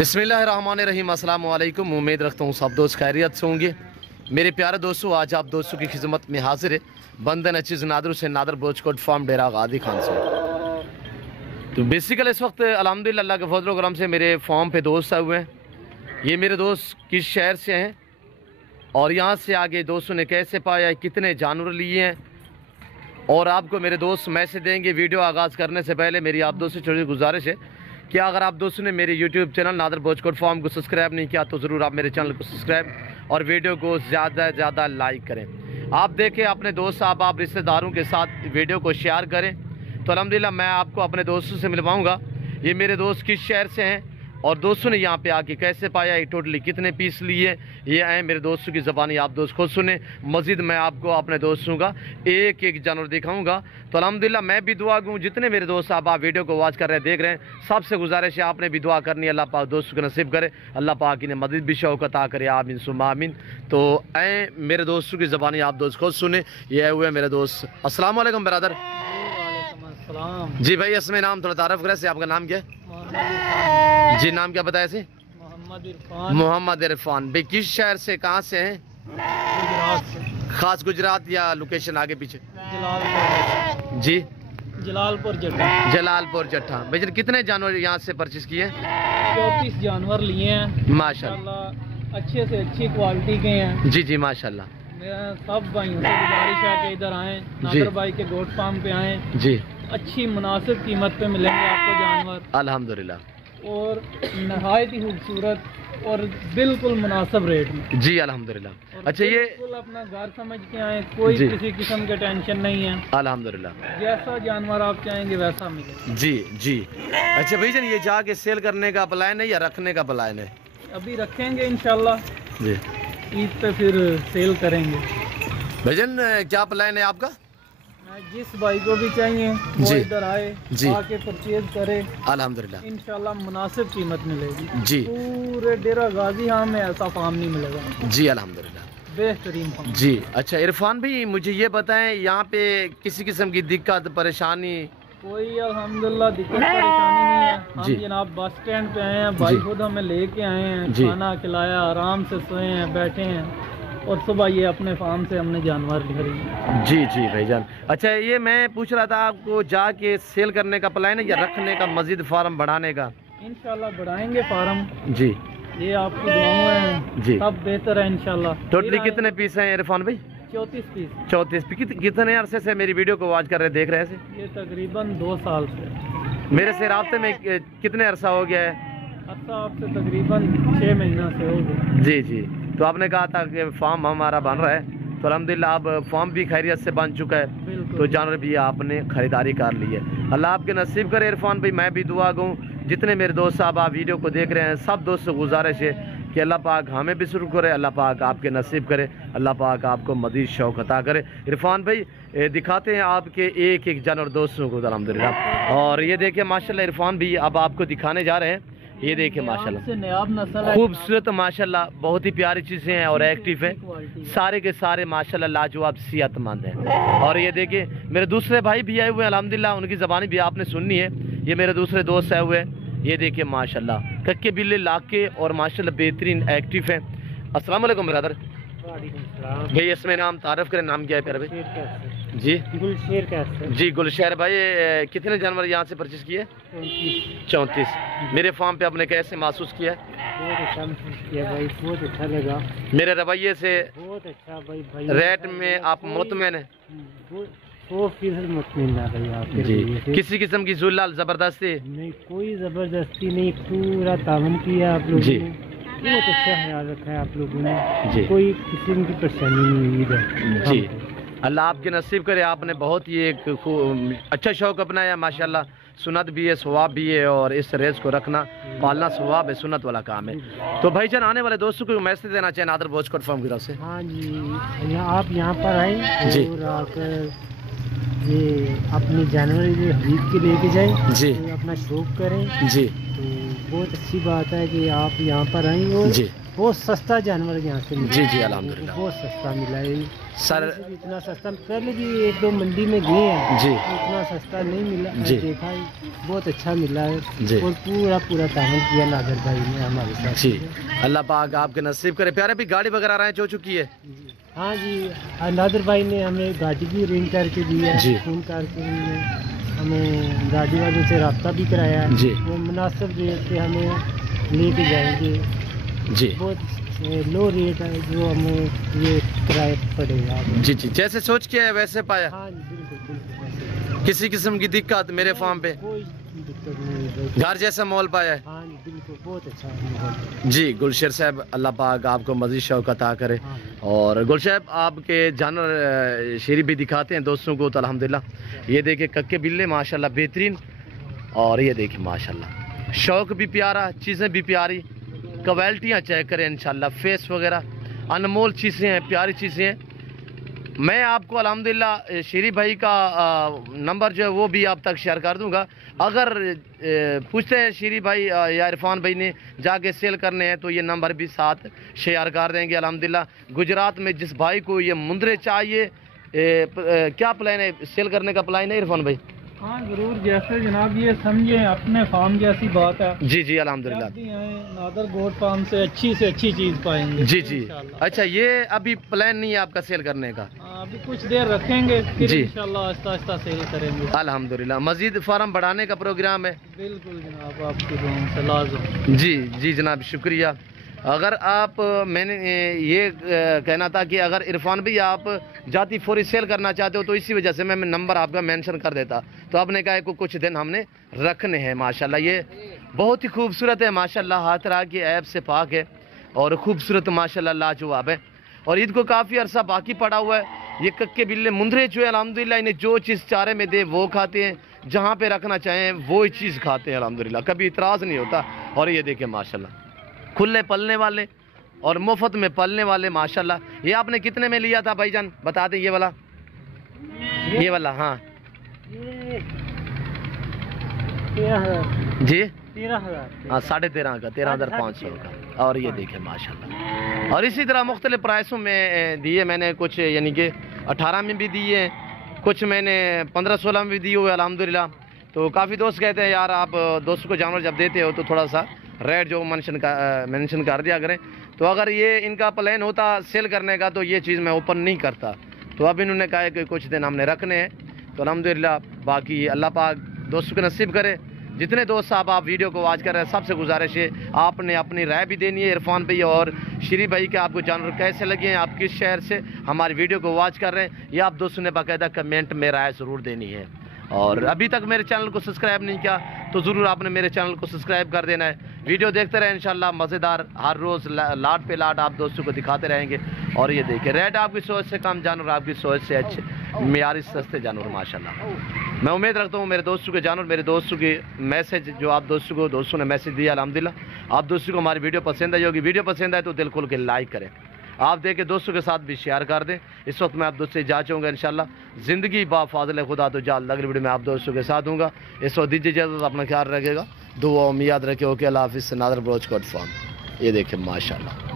बिस्मिल्लाहिर्रहमानिर्रहीम, अस्सलाम वालेकुम। उम्मीद रखता हूँ सब दोस्त खैरियत से होंगे। मेरे प्यारे दोस्तों, आज आप दोस्तों की खिदमत में हाजिर है बंदन अचीज़ नादर से नादर बोचकोट फार्म डेरा गादी खान से। तो बेसिकल इस वक्त अल्हम्दुलिल्लाह अल्लाह के फजल करम से मेरे फार्म पे दोस्त आए हुए हैं। ये मेरे दोस्त किस शहर से हैं और यहाँ से आगे दोस्तों ने कैसे पाया, कितने जानवर लिए हैं, और आपको मेरे दोस्त मैसेज देंगे। वीडियो आगाज़ करने से पहले मेरी आप दोस्तों से छोटी गुजारिश है कि अगर आप दोस्तों ने मेरे YouTube चैनल नादर बोचकोट फार्म को सब्सक्राइब नहीं किया तो ज़रूर आप मेरे चैनल को सब्सक्राइब और वीडियो को ज़्यादा से ज़्यादा लाइक करें। आप देखें अपने दोस्त आप रिश्तेदारों के साथ वीडियो को शेयर करें। तो अल्हम्दुलिल्लाह मैं आपको अपने दोस्तों से मिलवाऊँगा। ये मेरे दोस्त किस शहर से हैं और दोस्तों ने यहाँ पे आके कैसे पाया, ये टोटली कितने पीस लिए, ये आए मेरे दोस्तों की ज़बानी आप दोस्त खुद सुने। मज़ीद मैं आपको अपने दोस्तों का एक एक जानवर दिखाऊंगा। तो अल्हम्दुलिल्लाह मैं भी दुआ दूँ, जितने मेरे दोस्त आप वीडियो को वॉच कर रहे हैं, देख रहे हैं, सबसे गुजारिश है आपने भी दुआ करनी है। अल्लाह पाक दोस्तों को नसीब करे, अल्लाह पाक इन्हें मज़ीद भी शौक़ अता करे, आमीन सुम्मा आमीन। तो आए मेरे दोस्तों की ज़बानी आप दोस्त खुद सुने। ये आए हुए मेरे दोस्त। अस्सलाम वालेकुम ब्रदर। जी भाई, इसमें नाम थोड़ा तारफ़ करें से, आपका नाम क्या है? जी नाम क्या बताया से? मोहम्मद इरफान। भाई किस शहर से, कहाँ से हैं? खास गुजरात या लोकेशन आगे पीछे? जी जलालपुर जट्टा। जलालपुर जट्टा। भाई कितने जानवर यहाँ से परचेज किए? 34 जानवर लिए हैं माशाल्लाह, अच्छे से अच्छी क्वालिटी के हैं। जी जी माशाल्लाह। मेरा सब भाइयों से गुजारिश है कि इधर आएँ, नादर भाई के गोट फार्म पे आएँ। जी अच्छी मुनासिब कीमत पे मिलेंगे आपको जानवर, अल्हम्दुलिल्लाह, और नहायत ही खूबसूरत और बिल्कुल मुनासिब रेट में। जी अल्हम्दुलिल्लाह। अच्छा, ये बिल्कुल अपना घर समझ के आए, कोई किसी किस्म के टेंशन नहीं है। अल्हम्दुलिल्लाह, जैसा जानवर आप चाहेंगे वैसा मिलेगा। जी जी। अच्छा भाईजान, ये जाके सेल करने का प्लान है या रखने का प्लान है? अभी रखेंगे इंशाल्लाह, जी ईद पे फिर सेल करेंगे। भाईजान क्या प्लान है आपका? जिस भाई को भी चाहिए वो इधर आए, आके परचेज करे, अल्हम्दुलिल्लाह इंशाल्लाह मुनासिब कीमत मिलेगी। जी पूरे डेरा गाजी हाँ में ऐसा फार्म नहीं मिलेगा। जी अल्हम्दुलिल्लाह, बेहतरीन फार्म। जी। अच्छा इरफान भाई, मुझे ये बताएं, यहाँ पे किसी किस्म की दिक्कत परेशानी? कोई अल्हम्दुलिल्लाह दिक्कत परेशानी नहीं है। हम जनाब बस स्टैंड पे आए हैं, भाई खुद हमें लेके आए हैं, खाना खिलाया, आराम से सोए हैं, बैठे हैं, और सुबह ये अपने फार्म से हमने जानवर खरीदे। जी जी भाईजान। अच्छा ये मैं पूछ रहा था, आपको जाके सेल करने का प्लान है या रखने का, मजीद फार्म बढ़ाने का? इंशाल्लाह बढ़ाएंगे फार्म। जी, ये आपकी दुआएं हैं जी, सब बेहतर है इंशाल्लाह। टोटली कितने पीस हैं इरफान भाई? 34 पीस। 34 पीस। कितने अरसे से मेरी वीडियो को वॉच कर रहे, देख रहे हैं? ये तकरीबन 2 साल से। मेरे से राब्ते में कितने अरसा हो गया है? अरसा आपसे तकरीबन 6 महीना से हो गया। जी जी। तो आपने कहा था कि फार्म हमारा बन रहा है, तो अल्हम्दुलिल्लाह अब फार्म भी खैरियत से बन चुका है, तो जानवर भी आपने ख़रीदारी कर ली है। अल्लाह आपके नसीब करे इरफान भाई। मैं भी दुआ दूँ, जितने मेरे दोस्त साहब आप वीडियो को देख रहे हैं, सब दोस्तों को गुजारिश है कि अल्लाह पाक हमें भी शुरू करे, अल्लाह पाक आपके नसीब करे, अल्लाह पाक आपको मज़ीद शौक़ अता करे। इरफान भाई दिखाते हैं आपके एक एक जानवर दोस्तों को अल्हम्दुलिल्लाह। और ये देखिए माशाल्लाह इरफान भी अब आपको दिखाने जा रहे हैं। ये देखिए माशाल्लाह खूबसूरत, माशाल्लाह बहुत ही प्यारी चीज़ें हैं और एक्टिव हैं, सारे के सारे माशाल्लाह लाजवाब सेहतमंद हैं। और ये देखिए मेरे दूसरे भाई भी आए हुए हैं अल्हम्दुलिल्लाह, उनकी ज़बानी भी आपने सुननी है। ये मेरे दूसरे दोस्त आए हुए हैं, ये देखिए माशाल्लाह कक्के बिल्ले लाके और माशाल्लाह बेहतरीन एक्टिव हैं। अस्सलाम वालेकुम ब्रदर। भाई इसमें नाम तारफ़ करें, नाम क्या है प्यारे भाई? जी गुलशेर कैसे? जी गुलशेर भाई, कितने जानवर यहाँ से परचेज किए? 34। मेरे फार्म पे आपने कैसे महसूस किया? बहुत अच्छा महसूस किया भाई, बहुत अच्छा लगा मेरे रवैये से। बहुत अच्छा भाई। रेट में आप मुतमईन हैं? 100% मुतमईन है भाई आपके जी। किसी किस्म की जुल्ल ज़बरदस्ती नहीं, कोई ज़बरदस्ती नहीं, पूरा तावन किया आप लोगों ने, बहुत अच्छा ख्याल रखा है आप लोगों ने जी, कोई किस्म की परेशानी नहीं है जी। अल्लाह आपके नसीब करे, आपने बहुत ही एक अच्छा शौक़ अपनाया माशाल्लाह। सुन्नत भी है, सवाब भी है, और इस रेस को रखना पालना सवाब है, सुन्नत वाला काम है। तो भाईजान आने वाले दोस्तों को मैसेज देना चाहिए नादर बोचकोट फार्म की तरफ से? हाँ जी, आप यहाँ पर आए जी, और आकर ये अपनी जानवर खरीद के लेके जाए जी, तो अपना शौक करें जी। तो बहुत अच्छी बात है कि आप यहाँ पर आए और बहुत सस्ता जानवर यहाँ से मिला। जी जी अल्हम्दुलिल्लाह, बहुत सस्ता मिला है सर। इतना सस्ता पहले भी 1-2 मंडी में गए हैं जी, इतना सस्ता नहीं मिला जी। देखा है, बहुत अच्छा मिला है जी। और पूरा तावन किया नादर भाई ने हमारे साथ। जी अल्लाह पाक आपके नसीब करे। प्यारे भी गाड़ी वगैरह अरेंज हो चुकी है? हाँ जी, नादर भाई ने हमें गाड़ी भी अरेंज करके दी है। जी। फोन करके हमें गाड़ी वालों से रब्ता भी कराया है। जी। वो मुनासिब रेट पे हमें लेके जाएंगे। जी बहुत लो रेट है जो हमें ये किराया पड़ेगा। जी जी, जैसे सोच के है वैसे पाया? हाँ जी, बिल्कुल बिल्कुल। किसी किस्म की दिक्कत मेरे फार्म पे? कोई दिक्कत नहीं। घर जैसा माहौल पाया है? हाँ जी, बिल्कुल बहुत अच्छा है। जी गुलशर साहब, अल्लाह पाक आपको मज़ीद शौक़ अता करे। हाँ। और गुलशर साहब आपके जानवर शेरी भी दिखाते हैं दोस्तों को, तो अल्हम्दुलिल्लाह ये देखे कक्के बिल्ले माशाल्लाह बेहतरीन, और ये देखे माशाल्लाह शौक़ भी प्यारा, चीज़ें भी प्यारी, क्वालिटियाँ चेक करें इंशाल्लाह, फेस वगैरह अनमोल चीज़ें हैं, प्यारी चीज़ें हैं। मैं आपको अल्हम्दुलिल्लाह शेरी भाई का नंबर जो है वो भी आप तक शेयर कर दूंगा। अगर पूछते हैं शेरी भाई या इरफान भाई ने जाके सेल करने हैं तो ये नंबर भी साथ शेयर कर देंगे अल्हम्दुलिल्लाह। गुजरात में जिस भाई को ये मुंदरे चाहिए, क्या प्लान है सेल करने का? प्लान है इरफान भाई? हाँ जरूर, जैसे जनाब ये समझे अपने फार्म जैसी बात है। जी जी अल्हम्दुलिल्लाह। जब भी आए नादर गोट फार्म से अच्छी चीज़ पाएंगे। जी जी। अच्छा, ये अभी प्लान नहीं है आपका सेल करने का? अभी कुछ देर रखेंगे फिर जी। इंशाल्लाह आहिस्ता आहिस्ता सेल करेंगे अल्हम्दुलिल्लाह। मजीद फार्म बढ़ाने का प्रोग्राम है? बिल्कुल जनाब, आपकी दुआ से लाज़िम। जी जी जनाब, शुक्रिया। अगर आप मैंने ये कहना था कि अगर इरफान भी आप जाती फौरी सेल करना चाहते हो तो इसी वजह से मैं नंबर आपका मेंशन कर देता, तो आपने कहा कि कुछ दिन हमने रखने हैं। माशाल्लाह ये बहुत ही खूबसूरत है माशाल्लाह, हर तरह की ऐब से पाक है और खूबसूरत माशाल्लाह लाजवाब है। और ईद को काफ़ी अरसा बाकी पड़ा हुआ है। ये कक्के बिल्ले मुंदरे जो है अल्हम्दुलिल्लाह इन्हें जो चीज़ चारे में दे वो खाते हैं, जहाँ पे रखना चाहें वो ही चीज़ खाते हैं अल्हम्दुलिल्लाह, कभी इतराज़ नहीं होता। और ये देखें माशाल्लाह खुले पलने वाले और मुफ्त में पलने वाले माशाल्लाह। ये आपने कितने में लिया था भाईजान, बता दें? ये वाला हाँ जी 13,000। हाँ 13,500 का, 13,500 का। और ये देखें माशाल्लाह। और इसी तरह मुख्तलिफ प्राइसों में दिए मैंने, कुछ यानी कि 18 में भी दिए, कुछ मैंने 15-16 में भी दिए हुए अल्हम्दुलिल्लाह। तो काफ़ी दोस्त कहते हैं यार आप दोस्त को जानवर जब देते हो तो थोड़ा सा रेट जो मेंशन कर दिया करें। तो अगर ये इनका प्लान होता सेल करने का तो ये चीज़ मैं ओपन नहीं करता। तो अब इन्होंने कहा है कि कुछ दिन हमने रखने हैं, तो अल्हम्दुलिल्लाह। बाकी अल्लाह पाक दोस्तों को नसीब करे। जितने दोस्त साहब आप वीडियो को वॉच कर रहे हैं सबसे गुजारिश है आपने अपनी राय भी देनी है इरफान भाई और श्री भाई के आपको जानवर कैसे लगे हैं, आप किस शहर से हमारी वीडियो को वॉच कर रहे हैं, ये आप दोस्तों ने बाकायदा कमेंट में राय ज़रूर देनी है। और अभी तक मेरे चैनल को सब्सक्राइब नहीं किया तो ज़रूर आपने मेरे चैनल को सब्सक्राइब कर देना है। वीडियो देखते रहें इंशाल्लाह, मज़ेदार हर रोज़ लाट पे लाट आप दोस्तों को दिखाते रहेंगे। और ये देखिए रेट आपकी सोच से कम जानवर, आपकी सोच से अच्छे मेयारी सस्ते जानवर माशाल्लाह। मैं उम्मीद रखता हूँ मेरे दोस्तों के जानवर, मेरे दोस्तों की मैसेज जो आप दोस्तों ने मैसेज दिया अल्हम्दुलिल्लाह, आप दोस्तों को हमारी वीडियो पसंद आई होगी। वीडियो पसंद आए तो दिल खोल के लाइक करें, आप देखें दोस्तों के साथ भी शेयर कर दें। इस वक्त मैं आप दोस्तों से जा चाहूँगा इंशाल्लाह ज़िंदगी बा फाज़िल खुदा तो जल्द अगली वीडियो में आप दोस्तों के साथ दूँगा। इस वक्त दीजिए इजाज़त, अपना ख्याल रखेगा, दुआ में याद रखे। ओके अल्लाह हाफ़िज़। नादर ब्रोच कोट फार्म, ये देखें माशाल्लाह।